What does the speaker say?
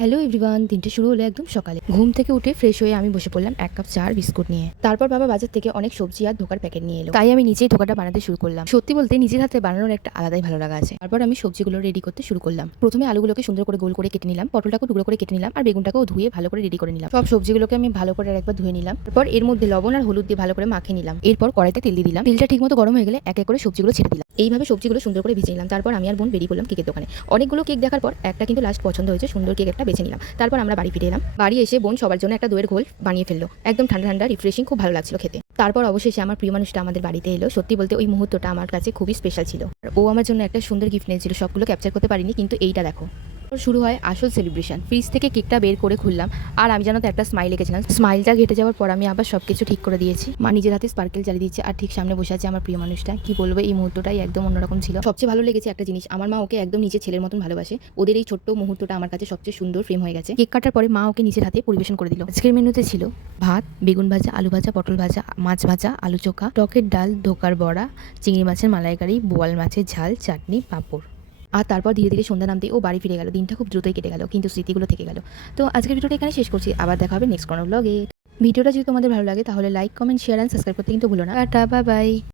Hello everyone, দিনটা শুরু হলো একদম সকালে। ঘুম থেকে উঠে ফ্রেশ হয়ে আমি বসে পড়লাম এক কাপ চা আর বিস্কুট নিয়ে। তারপর বাবা বাজার থেকে অনেক সবজি আর ধোকার প্যাকেট নিয়ে এলো, তাই আমি নিজেই ধোকাটা বানাতে শুরু করলাম। সত্যি বলতে নিজের হাতে বানানোর একটা আলাদাই ভালো লাগা আছে। তারপর আমি সবজিগুলো রেডি করতে শুরু করলাম। প্রথমে আলুগুলোকে সুন্দর করে গোল করে কেটে নিলাম, পটলটাকে টুকরো করে কেটে নিলাম আর বেগুনটাকেও ধুয়ে ভালো করে রেডি করে নিলাম। সব সবজিগুলোকে আমি ভালো করে একবার ধুয়ে নিলাম। তারপর এর মধ্যে লবণ আর হলুদ দিয়ে ভালো করে মাখিয়ে নিলাম। এরপর কড়াইতে তেল দিয়ে দিলাম। তেলটা ঠিকমতো গরম হয়ে গেলে এক এক করে সবজিগুলো ছেড়ে দিলাম। এইভাবে সবজিগুলো সুন্দর করে ভেজে নিলাম। তারপর আমি আর বোন বেরিয়ে পড়লাম কেকের দোকানে। অনেকগুলো কেক দেখার পর একটা কিন্তু লাস্ট পছন্দ হয়েছে, সুন্দর কেক একটা বেছে নিলাম। তারপর আমরা বাড়ি ফিরে এলাম। বাড়ি এসে বোন সবার জন্য একটা দইয়ের ঘোল বানিয়ে ফেললো। একদম ঠান্ডা ঠান্ডা রিফ্রেশিং, খুব ভালো লাগছিল খেতে। তারপর অবশেষে আমার প্রিয় মানুষটা আমাদের বাড়িতে এলো। সত্যি বলতে ওই মুহূর্তটা আমার কাছে খুবই স্পেশাল ছিল। আর ও আমার জন্য একটা সুন্দর গিফট নিয়েছিল, সবগুলো ক্যাপচার করতে পারিনি, কিন্তু এইটা দেখো। শুরু হয় আসল সেলিব্রেশন। ফ্রিজ থেকে কেকটা বের করে খুললাম আর আমি জানো তো একটা স্মাইল এঁকেছিলাম। স্মাইলটা ঘেটে যাওয়ার পর আমি আবার সবকিছু ঠিক করে দিয়েছি। মা নিজের হাতে স্পার্কেল জ্বালিয়ে দিচ্ছে আর ঠিক সামনে বসে আছে আমার প্রিয় মানুষটা। কি বলবো, এই মুহূর্তটাই একদম অন্যরকম ছিল। সবচেয়ে ভালো লেগেছে একটা জিনিস, আমার মা ওকে একদম নিজের ছেলের মতন ভালোবাসে। ওদের এই ছোট্ট মুহূর্তটা আমার কাছে সবচেয়ে সুন্দর ফ্রেম হয়ে গেছে। কেক কাটার পরে মা ওকে নিজের হাতে পরিবেশন করে দিল। আজকের মেনুতে ছিল ভাত, বেগুন ভাজা, আলু ভাজা, পটল ভাজা, মাছ ভাজা, আলু চোখা, টকের ডাল, ধোকার বড়া, চিংড়ি মাছের মালাইকারি, বোয়াল মাছের ঝাল, চাটনি, পাঁপড়। আর তারপর ধীরে ধীরে সন্ধ্যা নামতেই ও বাড়ি ফিরে গেল। দিনটা খুব দ্রুতই কেটে গেল, কিন্তু স্মৃতিগুলো থেকে গেল। তো আজকের ভিডিওটা এখানে শেষ করছি। আবার দেখা হবে নেক্সট কোনো ব্লগে। ভিডিওটা যদি তোমাদের ভালো লাগে তাহলে like, comment, share and subscribe করতে কিন্তু ভুলো না। Tata, bye bye.